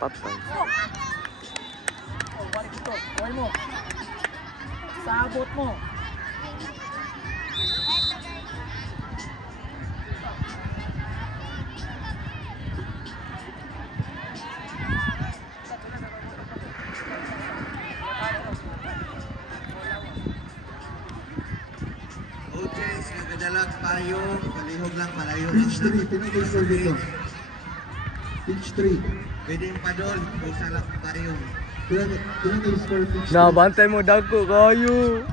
Patay. Oh, balik ito. Kuhay mo. Sabot mo. Oches, nagadalag tayo. Palihog lang, palayo. Pitch 3, pinagay sir dito. Pitch 3. Pwede yung padol. Isa lang tayo. Pinagay sir pitch 3. Nabantay mo dagko kayo.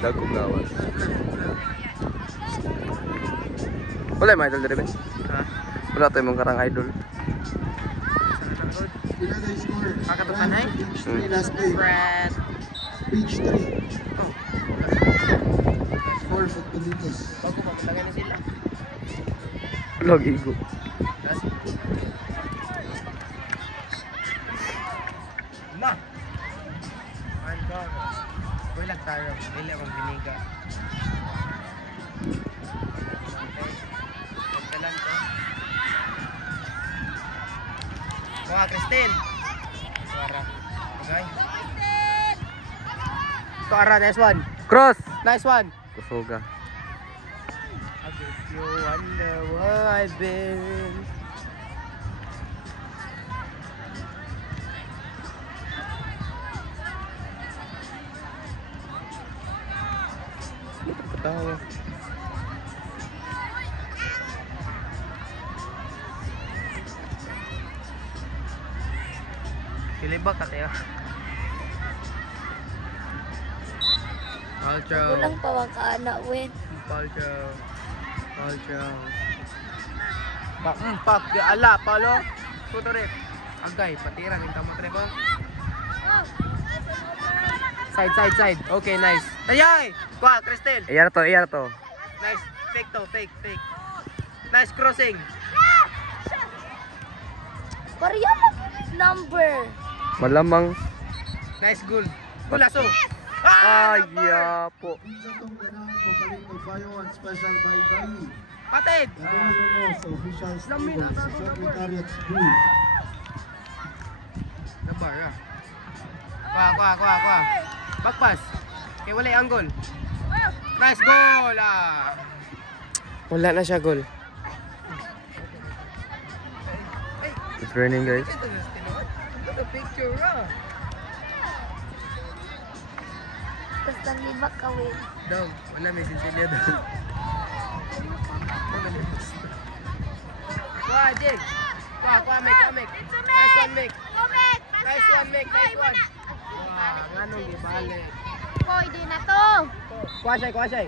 Dagko gawas. Wala may idol dere. Ha? Wala tayo mong karang idol. Pinagay score. Kakatupanay? Pitch 3 last day. Brad. Pitch 3. Score sa Pilipinas. Bago magulagay na sila. Lagi ko. Ma! Ano ba? Uy lang tayo. Dili akong biniga. Pagkalan ko. Mga Christine! Suara. Okay? Suara, nice one. Cross. Nice one. Kusuga. I guess you wonder where I've been. Tawa. Kilibak ka tayo. Palcho. Kulang pa wang kaanak, Wen. Palcho. Palcho. Pak, di ala, palo. Puto rin. Agay, patira, minta mo trebo. Side. Okay, nice. Ayay! Kuha, Cristel. Iyar to. Nice. Fake to, fake. Nice crossing. Pariya lang number. Malamang. Nice goal. Gulaso. Ay, number! yapo. Sa itong ganahan mo palit ng Bayo and Special Bye-Bye. Patid. Gagawin mo sa official Lamin, stable sa asago, Secretariat's Booth. Nabar ah. Kuha. Backpass. Okay, wala ang goal. Nice goal ah. Wala na siya goal. It's raining guys. Look at the picture ah. Basta libak ka, Wen. Daw, wala may sinsilya daw. Kuha, Jig. Kuha, make. Nice one, make. Nice one. Wow, nganong gibalik. Koy, di na to. Kuha siya.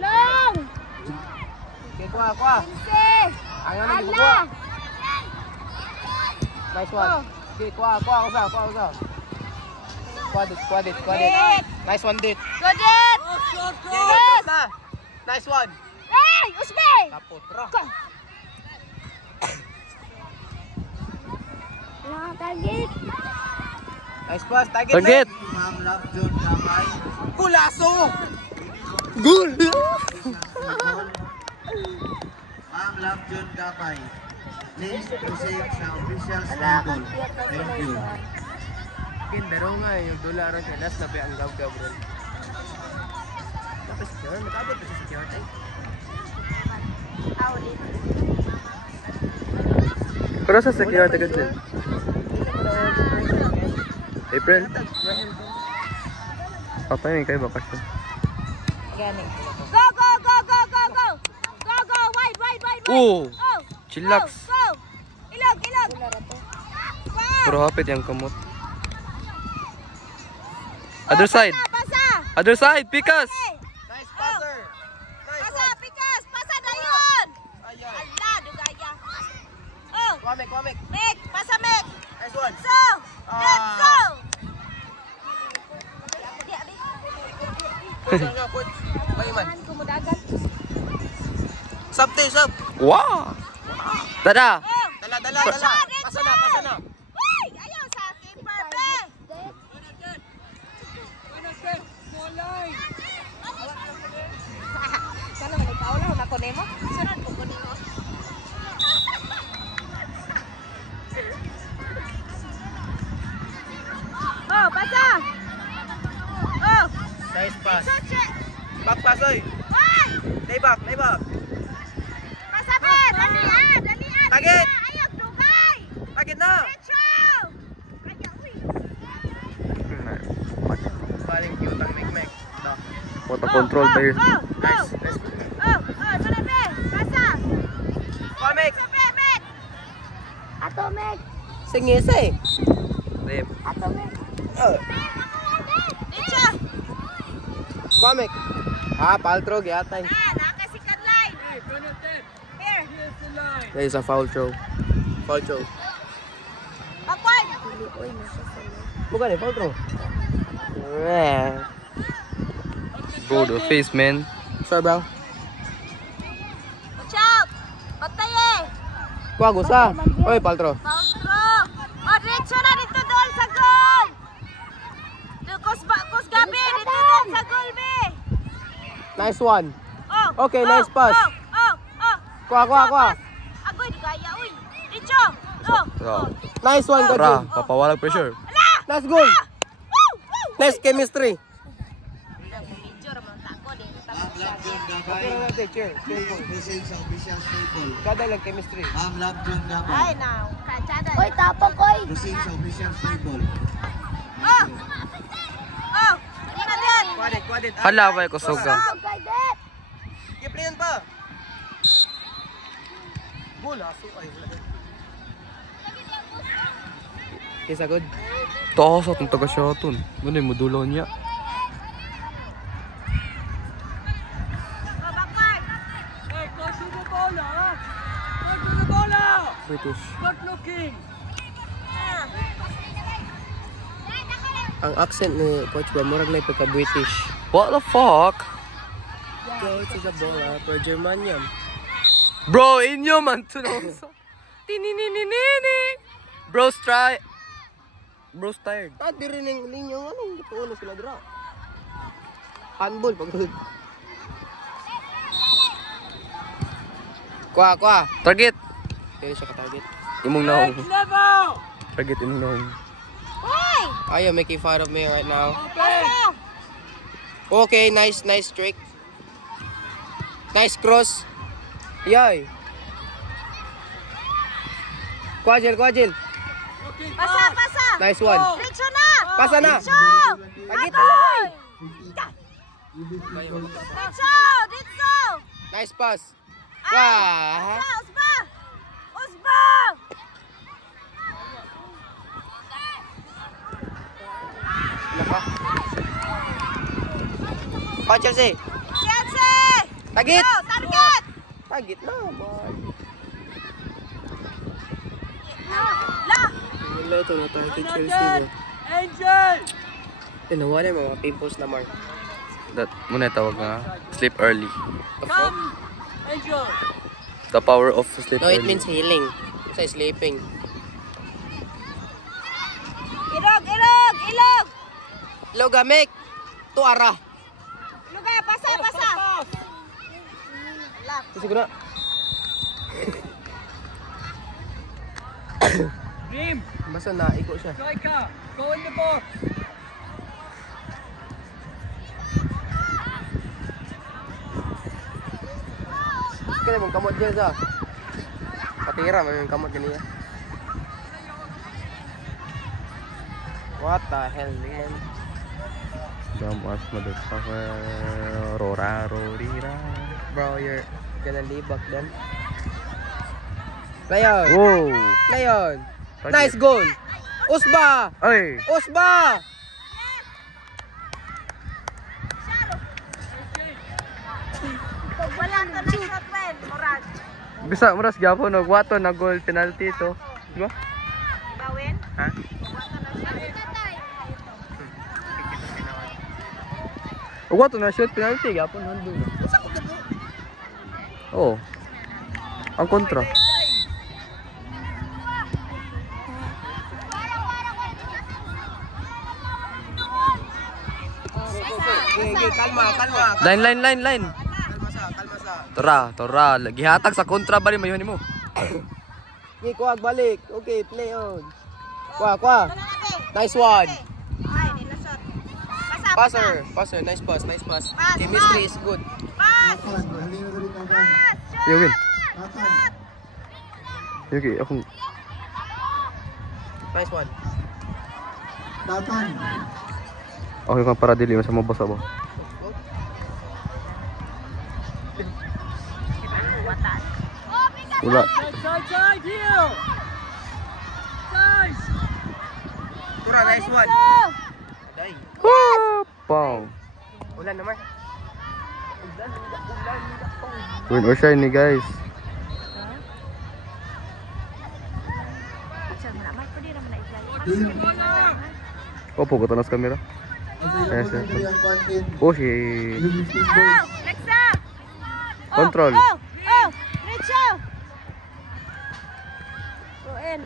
Long! Okay, kuha. Pinse! Ang nganong Ala! gibubuha. Nice one. Okay, kuha. Usaw. Kuha dit. Nice one, dit. Go, Jet! Yes! Nice one. Hey! Usbe! Taputra. Nakatagit. Nice pass, target. Ma'am Love John Gamay. Gulaso! Goal! Ma'am Love John Gamay. Please proceed sa official stable. Thank you. Kindaro nga yung $1 sa last na ang gab-gab bro. Tapos yun, matabot sa security. Pero sa security kasi. April. Papay kayo bakasyon. Go! Wide! Oh! Oh! Chillax. Go! Ilog! Pero hapit yung kamot. Other side. Pasa! Pikas. Nice passer. Pasa! Pikas! Pasa na yun! Ayan. Ala! Dugaya! Oh! Kwamek. Mek! Pasa, Mek! Nice one. So! Let's go! Put. Bayman. Saan kumudagat? Sub. Wow! Tada! Oh! Dala. Pasa Pasa na. Uy! Ayaw sa keeper, be! Sana man ikaw lang ako ko nimo. Sunod ko nimo. Oh, pasa. Oh. Nice pass. Sache. Back pass, oy. Hoy! Lay back, lay back. Pasa ba? Dalian, dalian. Target. Ayaw, dugay. Target na. Diretso. Ayaw, uy. Paling cute ang Mek. Da. Auto control tayo. Nice. Nice. Dali, be. Pasa. Come, Mek. Pasa, be, Mek. Ato, Mek. Singise. Rip. Ato, Mek. Diretso. Come, Mek. Ah, paltro, gyatay. Nakasikat line. Here. There is a foul throw. Foul throw. Backward. Bukan eh, foul throw. Bro, the face, man. Sorry, bro. Watch out. Patay eh. Kuha, gusa. Oy, paltro. Pautro. Oh, diretso na dito doon sa goal. Kus gabi, dito doon sa goal, be. Nice one. Oh. Okay, nice pass. Oh. Kuha. Agoy, di kaya, uy. Diretso. Oh. Ra. Nice one, Ra, Kodjin. papawalag pressure. Ala! Nice goal. Woo! Nice chemistry. Picture mo, tako din. Ma'am Labjun Gabay. Please proceed sa official table. Kada lang chemistry. Ma'am Labjun Ay, Gabay. now. Kachada. Uy, tapok, uy. Proceed sa official table. Oh. Ano din? Kuha dit. Hala, ba ko suga. Guided. Kipriyan pa. Goal, aso. Ay, wala. Kisa good. Takas at ang taga-shoton. Ganun yung modulaw niya. Go backward. British. Ah. Ang accent ni Coach ba, murag na ipagka-British. What the fuck? Go to the bola, per Germanium. Bro, inyo man to no. Tinininini. Bro's try. Bro's tired. Ah, di rin yung linya, anong ito sila dra? Handball, pag Kuha. Target. Kaya siya ka-target. Imong naong. Target imong naong. Hoy! Ayaw making fun of me right now. Pasa. Okay, nice trick. Nice cross. Yay. Kuha, Jill. Pasa. Nice one. Diretso na. Pasa na. Diretso. Target. Agoy. Diretso. Nice pass. Ah. Wah. Usba. Naka. Oh, Chelsea. Chelsea. Target. Go, target. Target na, boy. La. Wala ito na target Chelsea. Angel! Nawala yung mga pimples na mark. That muna tawag nga. Sleep early. The fuck? The power of sleep No, it early. means healing. Sa sleeping. Ilog. Logamek! Tuara! Luga, pasa. La. Kasi ko na. Dream, Basta naiko siya. striker, go in the box. Kaya mong kamot dyan sa. Patira, may yung kamot ganyan. What the hell, man? Dumbass motherfucker. Rora. Bro, you're gonna leave back then. Layon! Whoa! Layon! Nice goal! Usba! Ay! Usba! Pag wala ka na shot, well, Murad. Bisa maras gyapon og wato na goal penalty to. Di ba? Gawin? Ha? Og wato na shot penalty gyapon handle. Oh. Ang kontra. Okay, kalma. Line. Kalma sa. Tora. Gihatag sa kontra ba rin mayon mo? Okay, kuha, balik. Okay, play on. Kuha. Nice one. Ay, nilasot. Passer. Nice pass. Chemistry is good. Pass! Tatan, halina na rin Tatan. You win. Tatan. Okay, ako. Nice one. Tatan. Okay kang para dili sa mabasa ba? Wala. Side, here! Guys! Tura, nice one. Day. Pang. Ulan naman. Win or shiny guys. Team. Opo, katanas kamera. Available sir. na rin ang content. Oh, si Livingston Boys. Next up! Control. Richo! Go in.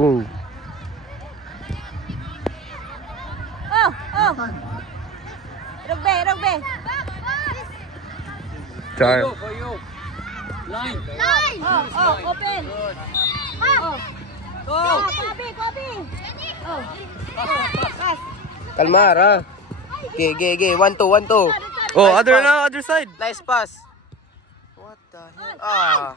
Oh. Tatan. Rugby! Char. For you. Line. Open! Oh! Go! Copy! Oh! Pass! Kalmar, ha? Okay. 1-2. Oh, other side. Nice pass. What the hell?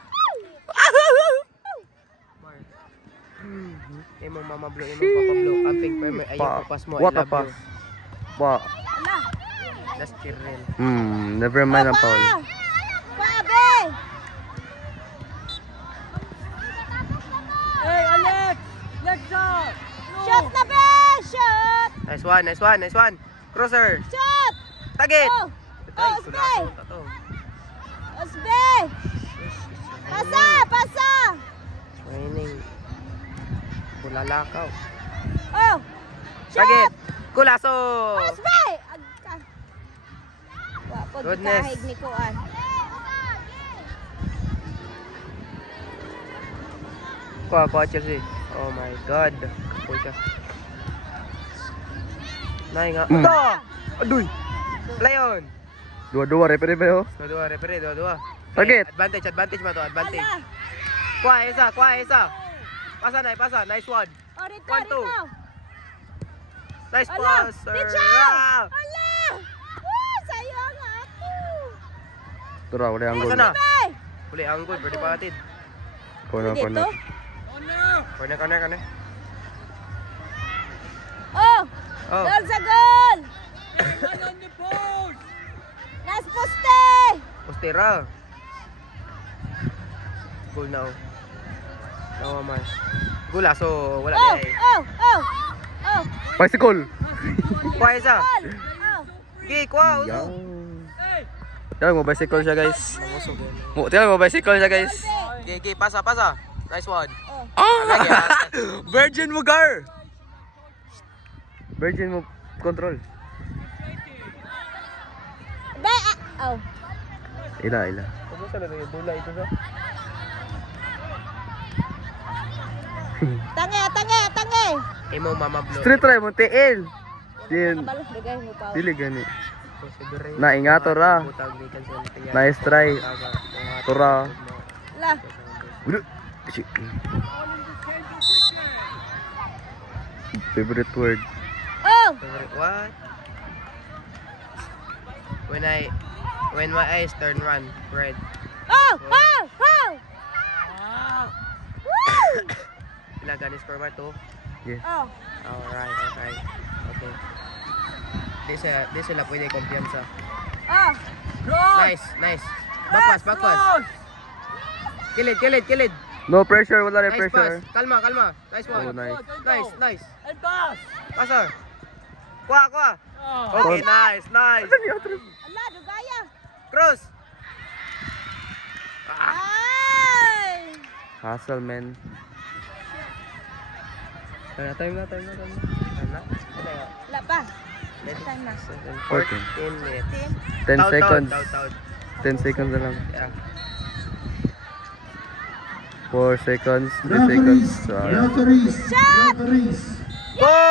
Imong mama blow, imong papa blow. Amping pa may ayaw pass mo. What I a love pass. you. Ba. That's Kirel. Never mind ang foul. Pabe! Hey, Alex! Let's go! Shot na be! Shot! Nice one. Crosser. Shot! Tagit. Oh! Ay, Oh, kulaso ta to. Osbe! Pasa! Training. Kulalakaw. Oh! Tagit. Kulaso. Osbe! Agka. Wapod Goodness. kahig ni Kuan. Kuha Chelsea. Oh my God. Kapoy ka. Nay nga. Ito! Aduy. Play on. Dua-dua, referee ba yun? Dua-dua, referee, dua-dua. Target. Advantage mo to, advantage. Ala! Kuha isa. Pasa. Nice one. Oh, Rito! 1-2. Nice Ala! pass, sir. Richo! Ah! Ala! Sayang ako! Tura, wala ang Asa goal. na? Be! Huli ang goal, pwede pa atid. Corner. Dito? Corner. Oh! Oh. Goal sa goal! Line on the post! Nas poste! Postera. Goal na oh. Tawa man. Gulaso, wala Oh! na eh. Oh! Bicycle. Kuha isa. Goal! Oh! Okay, kuha. Yan. Hey! Tingnan mo, bicycle siya guys. Tingnan mo, bicycle siya guys. Okay, pasa. Nice one. Ah! Virgin mo, Gar! Virgin mo, control. Be! Oh! Ila. Ano sa lalo yung dula ito sa? Tange! Imo mama blow. Street try mo, TL. Din. Kabalos, bigay mo pa. Dili gani. Consider. Naingato ra. Nice try. Tura. La! Gulo. Shit. Favorite word. Oh! What? When my eyes turn red. Oh! Pila gani score ba to? Yes. Oh! Alright, okay. Di sila pwede kumpiyansa. Oh! Nice. Backpass. Kilid. No pressure, wala rin Nice pressure. pass. Kalma. Nice one. Oh, nice. Nice. And pass! Pasa. Kuha. Oh. Okay, nice. Ala, dugaya! Cross. Ay! Hustle, man. Time na. Wala pa. Time na. 14 minutes. 10 seconds. Out. 10 seconds na lang. Yeah. 4 seconds, 3 seconds. Referees, referees, referees. Goal!